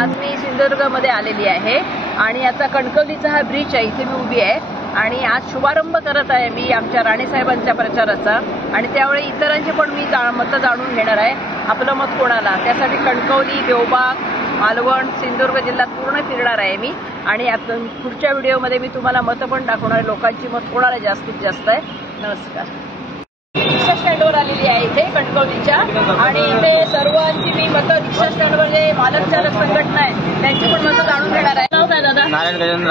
आज मी सिंधुदुर्गमध्ये आलेली आहे आणि आता कणकवलीचा हा ब्रिज आहे, इथे मी उभी आहे आणि आज शुभारंभ करत आहे मी आमच्या राणेसाहेबांच्या प्रचाराचा आणि त्यावेळी इतरांचे पण मी मतं जाणून घेणार आहे. आपलं मत कोणाला, त्यासाठी कणकवली, देवबाग, मालवण, सिंधुदुर्ग जिल्ह्यात पूर्ण फिरणार आहे मी आणि आता पुढच्या व्हिडिओमध्ये मी तुम्हाला मतं पण दाखवणार आहे, लोकांची मत कोणाला जास्तीत जास्त आहे. नमस्कार. रिक्षा स्टँडवर आलेली आहे इथे कणकवलीच्या आणि इथे सर्वांची मी मतं रिक्षा स्टँडवर जे मालकचालक संघटना आहे त्यांची पण मतं जाणून घेणार आहे. नाव काय दादा? नारायण गजानन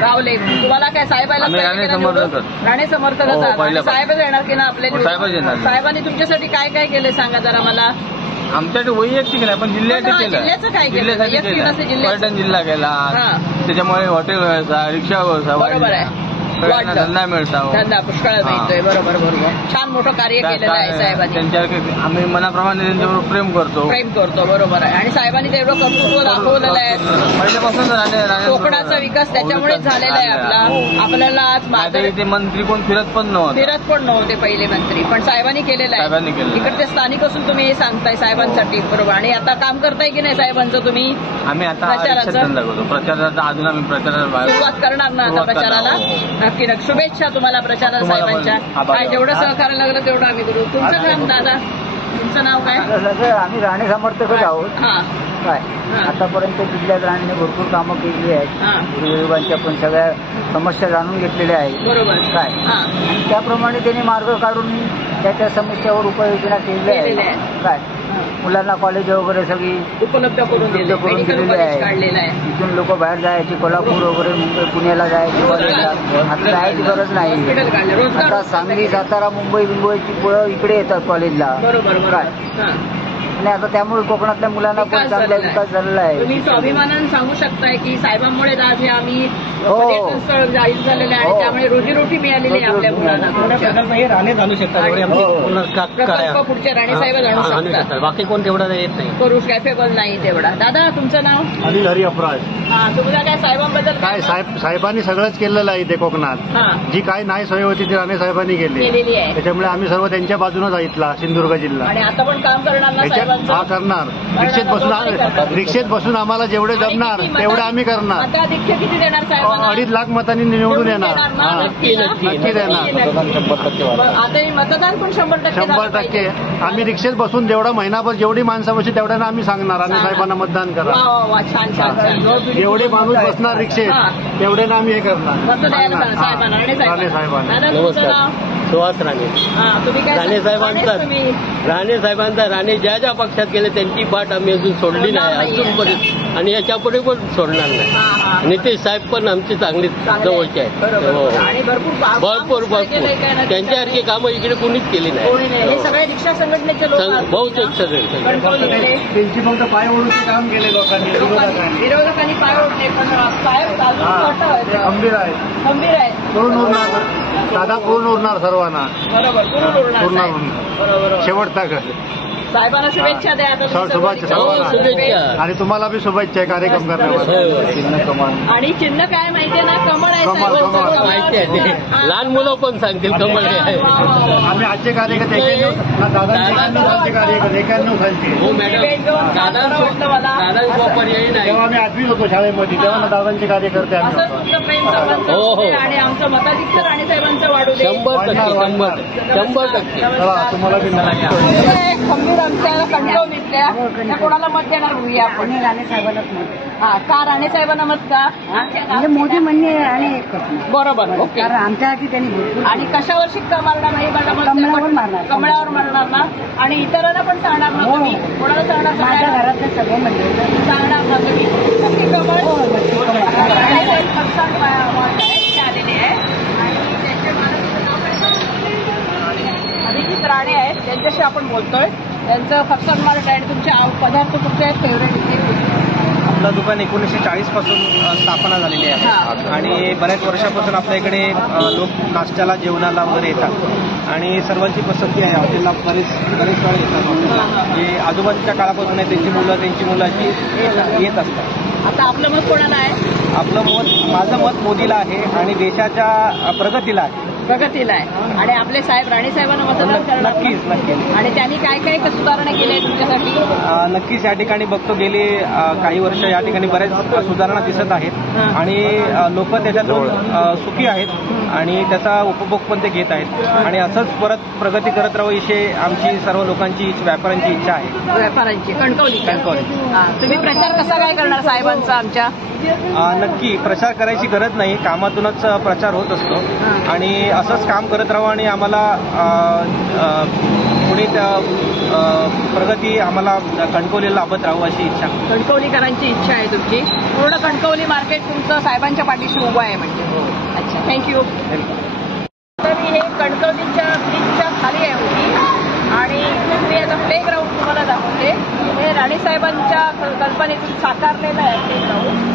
रावले. तुम्हाला काय साहेबाला राणे समर्थक साहेबच येणार की ना आपले? साहेबांनी तुमच्यासाठी काय काय केलं सांगा जरा मला. आमच्यासाठी वैयक्तिक नाही पण जिल्ह्यासाठी केलं. जिल्ह्याचं काय केलं? पर्यटन जिल्हा केला, त्याच्यामुळे हॉटेल व्यवसाय, रिक्षा व्यवसाय, बरोबर आहे, धंदा मिळतो, धंदा पुष्कळ मिळतोय. बरोबर बरोबर, छान मोठं कार्य केलेलं आहे साहेबांनी. त्यांच्या आम्ही मनाप्रमाणे त्यांच्यावर प्रेम करतो. बरोबर आहे. आणि साहेबांनी तेवढं कर्तृत्व दाखवलेलं आहे. पहिल्यापासून कोकणाचा विकास त्याच्यामुळेच झालेला आहे आपला. आपल्याला आज ते मंत्री कोण फिरत पण नव्हते पहिले मंत्री, पण साहेबांनी केलेलं आहे. इकडचे स्थानिक असून तुम्ही हे सांगताय साहेबांसाठी, बरोबर. आणि आता काम करताय की नाही साहेबांचं तुम्ही? आम्ही आता प्रचाराचा अजून आम्ही प्रचाराला सुरुवात करणार ना आता प्रचाराला? नक्की नक्की. शुभेच्छा तुम्हाला प्रचाराला साहेबांच्या. काय जेवढं सहकार्य लागलं तेवढं आम्ही करू. तुमचं नाव दादा, तुमचं नाव काय? आम्ही राणे समर्थकच आहोत. काय आतापर्यंत जिल्ह्यात राणेने भरपूर कामं केलेली आहेत, गरिबांच्या पण सगळ्या समस्या जाणून घेतलेल्या आहेत. बरोबर काय, आणि त्याप्रमाणे त्यांनी मार्ग काढून त्या समस्यावर उपाययोजना केलेल्या आहेत. काय मुलांना कॉलेज वगैरे सगळी उपलब्ध करून दिलेली आहे. इथून लोक बाहेर जायची, कोल्हापूर वगैरे मुंबई पुण्याला जायची कॉलेजला, आता जायची गरज नाही. आता सांगली, सातारा, मुंबईची मुलं इकडे येतात कॉलेजला. काय आणि आता त्यामुळे कोकणातल्या मुलांना पण चांगला विकास झालेला आहे. तुम्ही स्वाभिमानाने सांगू शकताय की साहेबांमुळे आज हे आम्ही पर्यटन स्थळ जाहीर झालेलं आहे, त्यामुळे रोजीरोटी मिळालेली आहे आपल्या मुलांना. राणे जाणू शकतात, पुढच्या राणे साहेब जाणू शकतात, बाकी कोण तेवढा येत नाही, करू कॅपेबल नाही तेवढा. दादा तुमचं नाव? अनिल हरी अपराज. तुम्हाला काय साहेबांबद्दल काय? साहेबांनी सगळंच केलेलं आहे इथे कोकणात. जी काही नाही सोय होती ती राणे साहेबांनी केलेली आहे. त्याच्यामुळे आम्ही सर्व त्यांच्या बाजूनच ऐकला सिंधुदुर्ग जिल्हा. आणि आता पण काम करणार ना? हा करणार. रिक्षेत बसून आम्हाला जेवढे जमणार तेवढे आम्ही करणार. किती देणार साहेब? 2.5 लाख मतांनी निवडून येणार. नक्की देणार. आता मतदान पण 100% आम्ही रिक्षेत बसून जेवढा महिनाभर जेवढी माणसं बसली तेवढ्यांना आम्ही सांगणार आणि साहेबांना मतदान करा. छान छान छान. जेवढे माणूस बसणार रिक्षेत तेवढ्यानं आम्ही हे करणार. राणे नमस्कार. सुहास राणे. राणे साहेबांचा राणे ज्या ज्या पक्षात गेले त्यांची पाठ आम्ही अजून सोडली नाही अजूनपर्यंत, आणि याच्यापुढे पण सोडणार नाही. नितीश साहेब पण आमची चांगली जवळचे आहेत. भरपूर त्यांच्यासारखी कामं इकडे कुणीच केली नाही. सगळे रिक्षा संघटनेचे लोक बहुतेक सगळे त्यांची फक्त पाय ओढून काम केले लोकांनी, विरोधकांनी पाय ओढले, पण साहेब गंभीर आहे. पूर्ण उरणार दादा, पूर्ण उरणार सर्वांना. बरोबर, पूर्ण उरणार. शेवटचा साहेबांना शुभेच्छा द्या. शुभेच्छा. आणि तुम्हाला बी शुभेच्छा आहे कार्यक्रम करण्यावर. आणि चिन्ह काय माहितीये ना? कमळ आहे. माहिती आहे, लहान मुलं पण सांगतील कमळ आहे. आम्ही आजचे कार्यकर्ते 91 सालचे. हो मॅडम, दादा पर्यायी नाही. तेव्हा आम्ही 8वीत होतो शाळेमध्ये, तेव्हा दादांचे कार्यकर्ते आम्ही. प्रेम संबंध आणि आमचं मताधिक्य राणे साहेबांचं वाढू दे. 100%. खंबीर आमच्या कणकवलीतल्या त्या कोणाला मत देणार होऊया आपण? राणे साहेबांनाच मत. का राणे साहेबांना मत का? म्हणजे मोदी म्हणणे आणि बरोबर, ओके. कारण आमच्यासाठी त्यांनी भरपूर. आणि कशावर शिक्का मारणार नाही? कमळावर मारणार. कमळावर मारणार ना? आणि इतरांना पण सांगणार ना तुम्ही? कोणाला सांगणार? माझ्या घरातले सगळे म्हणजे सांगणार ना तुम्ही? नक्की कमळ आलेले आहे आणि त्यांचे अभिजित राणे आहेत, त्यांच्याशी आपण बोलतोय. त्यांचं फरसाण मार्ट आहे आणि तुमचे पदार्थ तुमचे फेवरेट. आपलं दुकान 1940 पासून स्थापना झालेली आहे आणि बऱ्याच वर्षापासून आपल्या इकडे लोक नाश्त्याला, जेवणाला वगैरे येतात आणि सर्वांची पसंती आहे. हॉटेलला बरेच वेळ येतात. जे आजोबांच्या काळापासून आहे, त्यांची मुलं अशी येत असतात. आता आपलं मत कोणाला आहे? माझं मत मोदीला आहे आणि देशाच्या प्रगतीला आहे. प्रगतीला आहे. आणि आपले साहेब राणे साहेबांना मतदान करणार. नक्कीच. आणि त्यांनी काय काय सुधारणा केल्या तुमच्यासाठी? नक्कीच या ठिकाणी बघतो गेली काही वर्ष या ठिकाणी बऱ्याच सुधारणा दिसत आहेत आणि लोक त्याच्यातून सुखी आहेत आणि त्याचा उपभोग पण ते घेत आहेत आणि असंच परत प्रगती करत राहावं अशी आमची सर्व लोकांची व्यापाऱ्यांची इच्छा आहे. व्यापाऱ्यांची कणकवली. तुम्ही प्रचार कसा काय करणार साहेबांचा आमच्या? नक्की प्रचार करायची गरज नाही, कामातूनच प्रचार होत असतो आणि असंच काम करत राहावं आणि आम्हाला पुढे प्रगती आम्हाला कणकवलीला लाभत राहावं अशी इच्छा. कणकवलीकरांची इच्छा आहे तुमची. पूर्ण कणकवली मार्केट तुमचं साहेबांच्या पाठीशी उभं आहे म्हणजे. अच्छा, थँक्यू. तर मी हे कणकवलीच्या ब्रिजच्या खाली आहे होती आणि मी आता प्ले ग्राउंड तुम्हाला दाखवते. हे राणे साहेबांच्या कल्पनेतून साकारलेलं आहे प्ले ग्राउंड.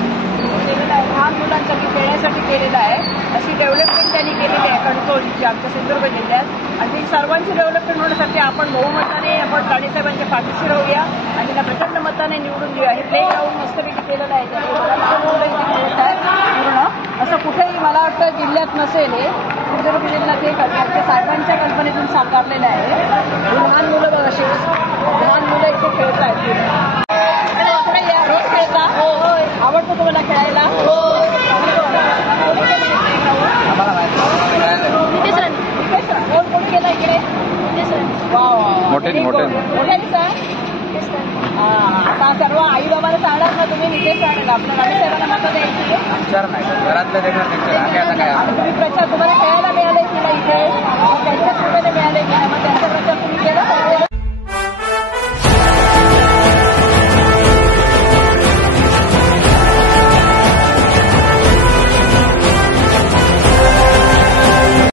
केलेलं आहे लहान मुलांसाठी खेळण्यासाठी केलेलं आहे. अशी डेव्हलपमेंट त्यांनी केलेली आहे कणकवलीची आमच्या सिंधुदुर्ग जिल्ह्यात. आणि सर्वांची डेव्हलपमेंट होण्यासाठी आपण बहुमताने आपण राणेसाहेबांच्या पाठीशी राहूया आणि त्यांना प्रचंड मताने निवडून देऊया. हे प्ले ग्राउंड मस्तपैकी केलेलं आहे. खेळत आहे पूर्ण. असं कुठेही मला वाटतं जिल्ह्यात नसेल. हे सिंधुदुर्ग जिल्ह्यात हे त्यांच्या साहेबांच्या कल्पनेतून साकारलेलं आहे. लहान मुलं बघ अशी लहान मुलं इथे खेळत आहेत. रोज खेळता? आवडतं तुम्हाला खेळायला? कोण केला इकडे? आता सर्व आई बाबाला सांगणार ना तुम्ही नितेश राणे आपल्या राणेसाहेबांना मतं द्यायची? घरातलं तुम्ही प्रचार तुम्हाला खेळायला मिळालंय तुला इथे?